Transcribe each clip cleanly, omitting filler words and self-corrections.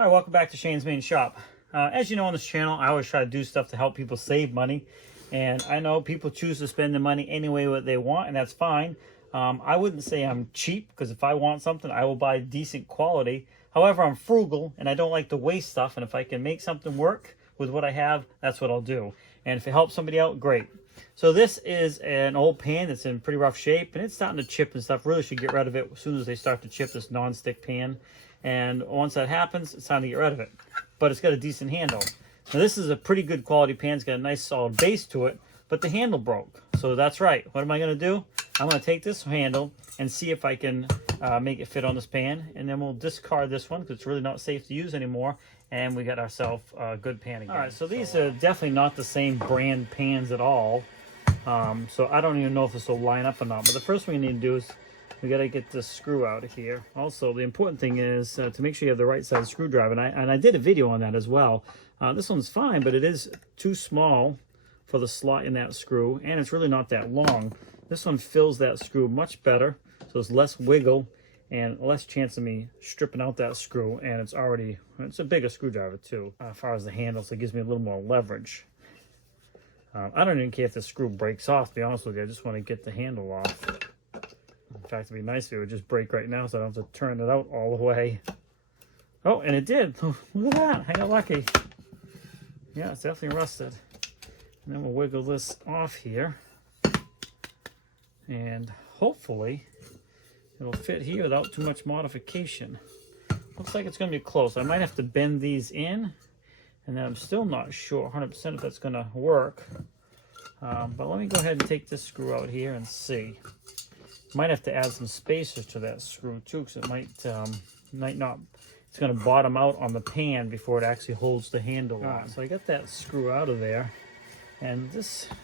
All right, welcome back to Shane's Main Shop. As you know on this channel, I always try to do stuff to help people save money. And I know people choose to spend the money any way what they want, and that's fine. I wouldn't say I'm cheap, because if I want something, I will buy decent quality. However, I'm frugal, and I don't like to waste stuff. And if I can make something work with what I have, that's what I'll do. And if it helps somebody out, great. So this is an old pan that's in pretty rough shape, and it's starting to chip and stuff. Really should get rid of it as soon as they start to chip, this non-stick pan. And once that happens, it's time to get rid of it. But it's got a decent handle. Now this is a pretty good quality pan. It's got a nice solid base to it, but the handle broke. So that's right. What am I going to do? I'm going to take this handle and see if I can make it fit on this pan. And then we'll discard this one because it's really not safe to use anymore. And we got ourselves a good pan again. All right, so these are definitely not the same brand pans at all. So I don't even know if this will line up or not. But the first thing we need to do is we got to get this screw out of here. Also, the important thing is to make sure you have the right size screwdriver. And I did a video on that as well. This one's fine, but it is too small for the slot in that screw. And it's really not that long. This one fills that screw much better. So there's less wiggle and less chance of me stripping out that screw. And it's a bigger screwdriver too, as far as the handle. So it gives me a little more leverage. I don't even care if the screw breaks off, to be honest with you. I just want to get the handle off. In fact, it'd be nice if it would just break right now so I don't have to turn it out all the way. Oh, and it did. Oh, look at that. I got lucky. Yeah, it's definitely rusted. And then we'll wiggle this off here. And hopefully it'll fit here without too much modification. Looks like it's going to be close. I might have to bend these in. And then I'm still not sure 100% if that's going to work. But let me go ahead and take this screw out here and see. Might have to add some spacers to that screw too, because it might not. It's going to bottom out on the pan before it actually holds the handle on. So I got that screw out of there, and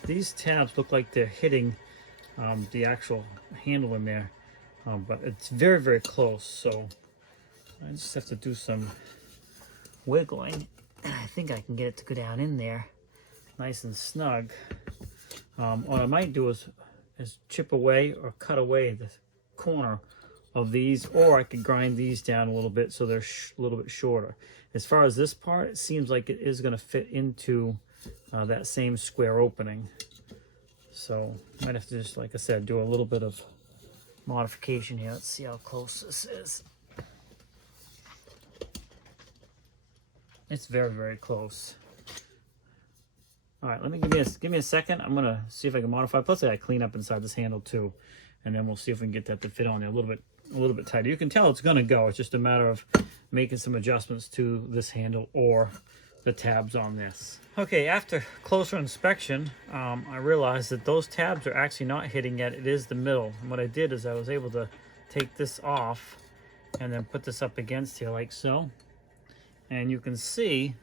these tabs look like they're hitting the actual handle in there, but it's very, very close. So I just have to do some wiggling. I think I can get it to go down in there nice and snug. What I might do is chip away or cut away the corner of these, or I could grind these down a little bit so they're a little bit shorter. As far as this part, it seems like it is going to fit into that same square opening. So I might have to just, like I said, do a little bit of modification here. Let's see how close this is. It's very, very close. All right, give me a second. I'm gonna see if I can modify. Plus, I gotta clean up inside this handle too, and then we'll see if we can get that to fit on there a little bit tighter. You can tell it's gonna go. It's just a matter of making some adjustments to this handle or the tabs on this. Okay, after closer inspection, I realized that those tabs are actually not hitting yet. It is the middle. And what I did is I was able to take this off and then put this up against here like so. And you can see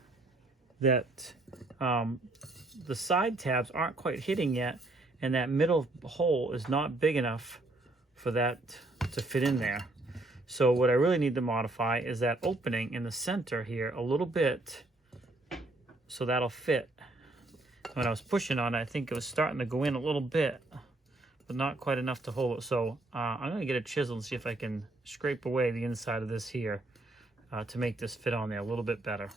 that the side tabs aren't quite hitting yet, and that middle hole is not big enough for that to fit in there. So what I really need to modify is that opening in the center here a little bit, so that'll fit. When I was pushing on it, I think it was starting to go in a little bit, but not quite enough to hold it. So I'm going to get a chisel and see if I can scrape away the inside of this here. To make this fit on there a little bit better.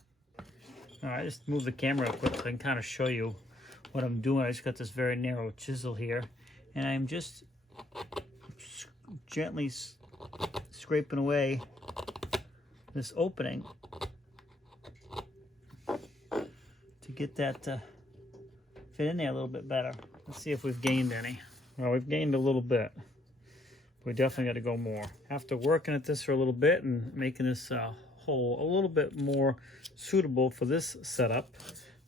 All right, just move the camera up quick so I can kind of show you what I'm doing. I just got this very narrow chisel here, and I'm just gently scraping away this opening to get that to fit in there a little bit better. Let's see if we've gained any. Well, we've gained a little bit. We definitely got to go more. After working at this for a little bit and making this hole a little bit more suitable for this setup,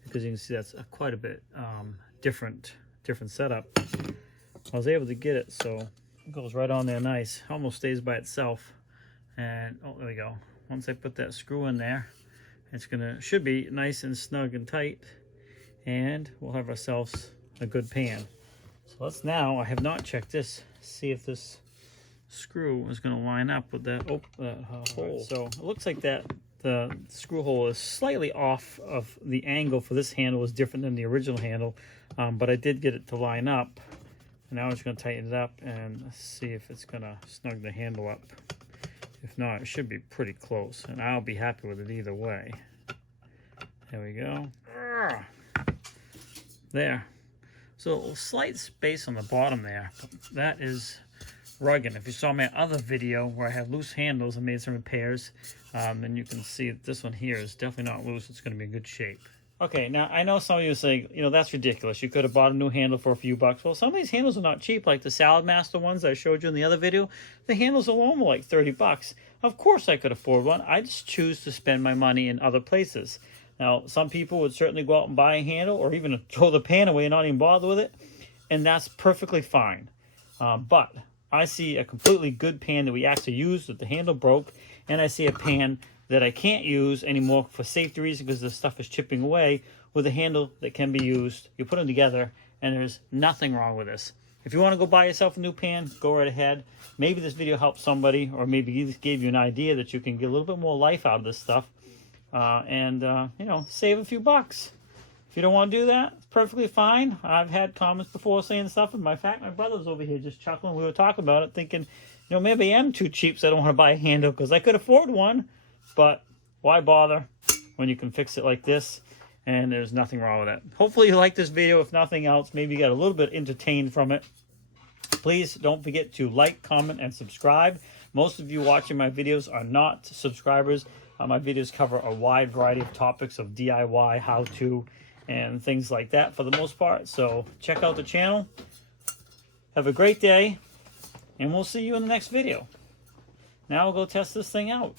because you can see that's quite a bit different setup, I was able to get it so it goes right on there nice. Almost stays by itself. And oh, there we go. Once I put that screw in there, should be nice and snug and tight, and we'll have ourselves a good pan. So I have not checked this, see if this screw is going to line up with that hole. So it looks like that the screw hole is slightly off of the angle for this handle is different than the original handle, but I did get it to line up. And now I'm just going to tighten it up and see if it's going to snug the handle up. If not, it should be pretty close, and I'll be happy with it either way. There we go. There. So a slight space on the bottom there, but that is rugged. If you saw my other video where I had loose handles and made some repairs, then you can see that this one here is definitely not loose. It's going to be in good shape. Okay, now I know some of you say, you know, that's ridiculous. You could have bought a new handle for a few bucks. Well, some of these handles are not cheap, like the Salad Master ones I showed you in the other video. The handles alone were like 30 bucks. Of course I could afford one. I just choose to spend my money in other places. Now, some people would certainly go out and buy a handle or even throw the pan away and not even bother with it, and that's perfectly fine. But I see a completely good pan that we actually used that the handle broke, and I see a pan that I can't use anymore for safety reasons because the stuff is chipping away with a handle that can be used. You put them together, and there's nothing wrong with this. If you want to go buy yourself a new pan, go right ahead. Maybe this video helped somebody, or maybe it gave you an idea that you can get a little bit more life out of this stuff, and you know, save a few bucks. If you don't want to do that, it's perfectly fine. I've had comments before saying stuff, and in fact, my brother's over here just chuckling. We were talking about it, thinking, you know, maybe I am too cheap, so I don't want to buy a handle because I could afford one. But why bother when you can fix it like this? And there's nothing wrong with it. Hopefully you like this video. If nothing else, maybe you got a little bit entertained from it. Please don't forget to like, comment, and subscribe. Most of you watching my videos are not subscribers. My videos cover a wide variety of topics of DIY, how-to, and things like that for the most part. So check out the channel. Have a great day, and we'll see you in the next video. Now we'll go test this thing out.